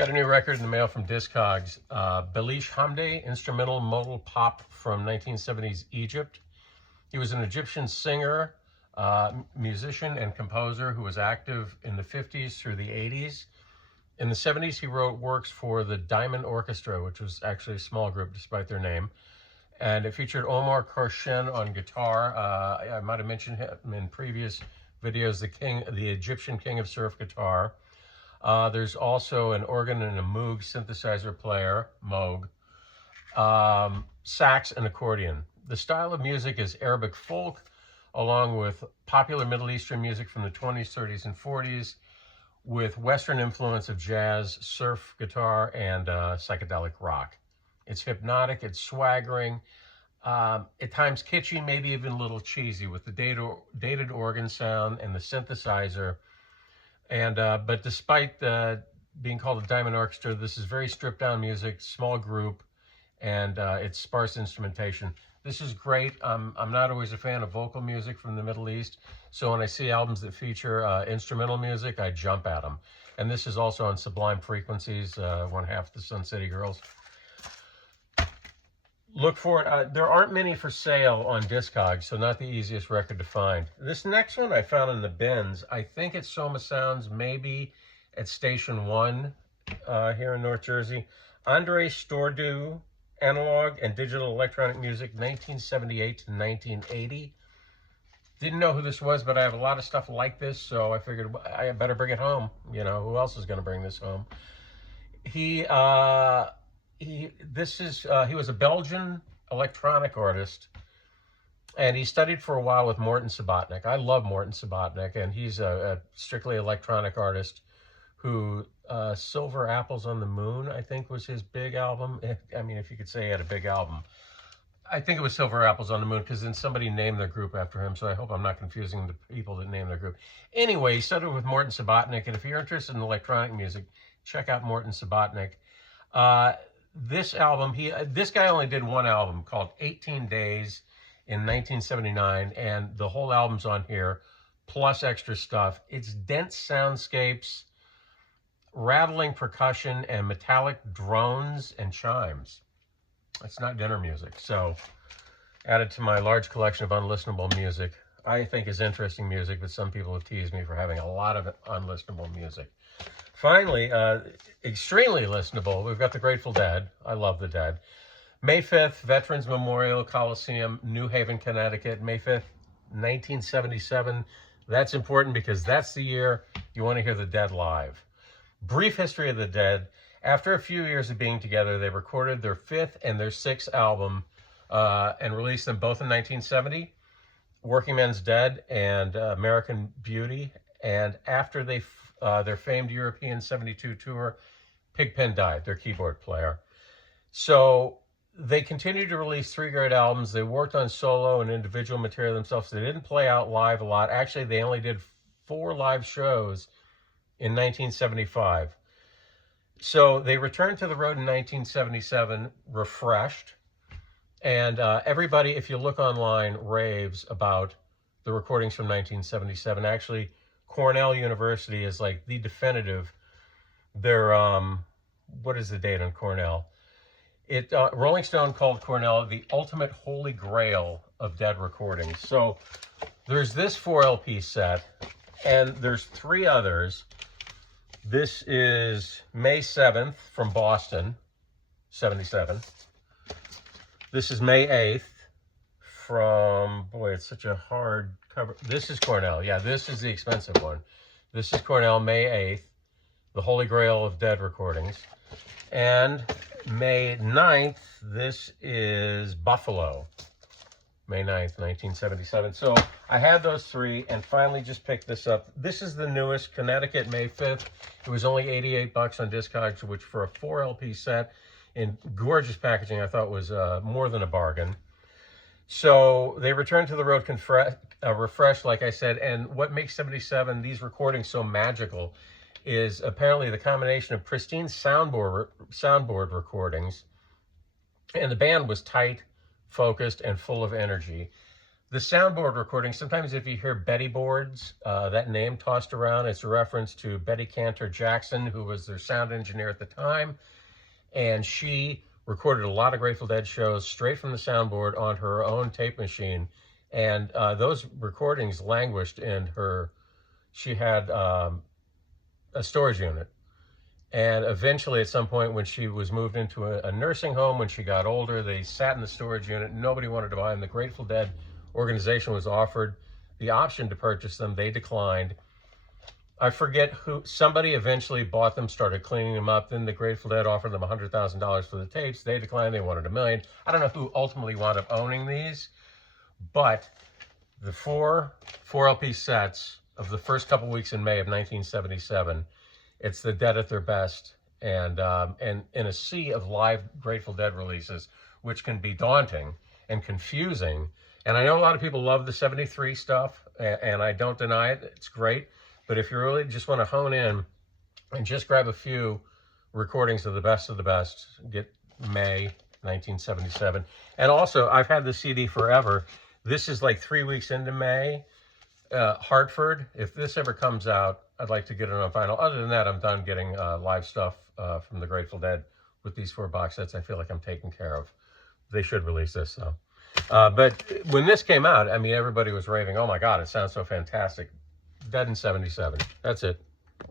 Got a new record in the mail from Discogs. Belish Hamde, instrumental modal pop from 1970s Egypt. He was an Egyptian singer, musician, and composer who was active in the 50s through the 80s. In the 70s, he wrote works for the Diamond Orchestra, which was actually a small group despite their name. And it featured Omar Korshen on guitar. I might have mentioned him in previous videos, the Egyptian king of surf guitar. There's also an organ and a Moog synthesizer player, Moog, sax and accordion. The style of music is Arabic folk, along with popular Middle Eastern music from the 20s, 30s, and 40s, with Western influence of jazz, surf guitar, and psychedelic rock. It's hypnotic, it's swaggering, at times kitschy, maybe even a little cheesy, with the dated organ sound and the synthesizer. And but despite being called a Diamond Orchestra, this is very stripped down music, small group, and it's sparse instrumentation. This is great. I'm not always a fan of vocal music from the Middle East, so when I see albums that feature instrumental music, I jump at them. And this is also on Sublime Frequencies, one half the Sun City Girls. Look for it. There aren't many for sale on Discogs, so not the easiest record to find. This next one I found in the bins. I think it's Soma Sounds, maybe at Station 1 here in North Jersey. Andre Stordu, Analog and Digital Electronic Music, 1978 to 1980. Didn't know who this was, but I have a lot of stuff like this, so I figured I better bring it home. You know, who else is going to bring this home? He was a Belgian electronic artist, and he studied for a while with Morton Subotnick. I love Morton Subotnick, and he's a strictly electronic artist who Silver Apples on the Moon, I think, was his big album. I mean, if you could say he had a big album. I think it was Silver Apples on the Moon, because then somebody named their group after him, so I hope I'm not confusing the people that named their group. Anyway, he studied with Morton Subotnick, and if you're interested in electronic music, check out Morton Subotnick. This album, this guy only did one album called 18 Days in 1979, and the whole album's on here, plus extra stuff. It's dense soundscapes, rattling percussion, and metallic drones and chimes. It's not dinner music, so added to my large collection of unlistenable music. I think is interesting music, but some people have teased me for having a lot of unlistenable music. Finally, extremely listenable, we've got the Grateful Dead. I love the Dead. May 5th, Veterans Memorial Coliseum, New Haven, Connecticut. May 5th, 1977. That's important because that's the year you want to hear the Dead live. Brief history of the Dead. After a few years of being together, they recorded their 5th and their 6th album and released them both in 1970, Working Men's Dead and American Beauty. And after their famed European 72 tour, Pigpen died, their keyboard player. So they continued to release 3 great albums. They worked on solo and individual material themselves. They didn't play out live a lot. Actually, they only did 4 live shows in 1975. So they returned to the road in 1977, refreshed. And everybody, if you look online, raves about the recordings from 1977. Actually, Cornell University is like the definitive. Their, what is the date on Cornell? Rolling Stone called Cornell the ultimate holy grail of Dead recordings. So there's this 4 LP set, and there's 3 others. This is May 7th from Boston, 77. This is May 8th from, boy, it's such a hard cover. This is Cornell. Yeah, this is the expensive one. This is Cornell, May 8th, the Holy Grail of Dead recordings. And May 9th, this is Buffalo, May 9th, 1977. So I had those 3 and finally just picked this up. This is the newest, Connecticut, May 5th. It was only $88 on Discogs, which for a 4 LP set in gorgeous packaging, I thought was more than a bargain. So they returned to the road refreshed, like I said, and what makes 77, these recordings, so magical is apparently the combination of pristine soundboard recordings, and the band was tight, focused, and full of energy. The soundboard recording, sometimes if you hear Betty boards, that name tossed around, it's a reference to Betty Cantor Jackson, who was their sound engineer at the time. And she recorded a lot of Grateful Dead shows straight from the soundboard on her own tape machine. And those recordings languished in her, she had a storage unit. And eventually, at some point, when she was moved into a nursing home, when she got older, they sat in the storage unit. Nobody wanted to buy them. The Grateful Dead organization was offered the option to purchase them. They declined. I forget who, somebody eventually bought them, started cleaning them up. Then the Grateful Dead offered them $100,000 for the tapes. They declined. They wanted $1 million. I don't know who ultimately wound up owning these, but the four LP sets of the first couple weeks in May of 1977, it's the Dead at their best, and in a sea of live Grateful Dead releases, which can be daunting and confusing. And I know a lot of people love the 73 stuff, and I don't deny it. It's great. But if you really just want to hone in and just grab a few recordings of the best, get May 1977. And also, I've had the CD forever. This is like 3 weeks into May. Hartford, if this ever comes out, I'd like to get it on vinyl. Other than that, I'm done getting live stuff from the Grateful Dead with these 4 box sets. I feel like I'm taken care of. They should release this, though. But when this came out, I mean, everybody was raving, oh my God, it sounds so fantastic. Dead in 77. That's it.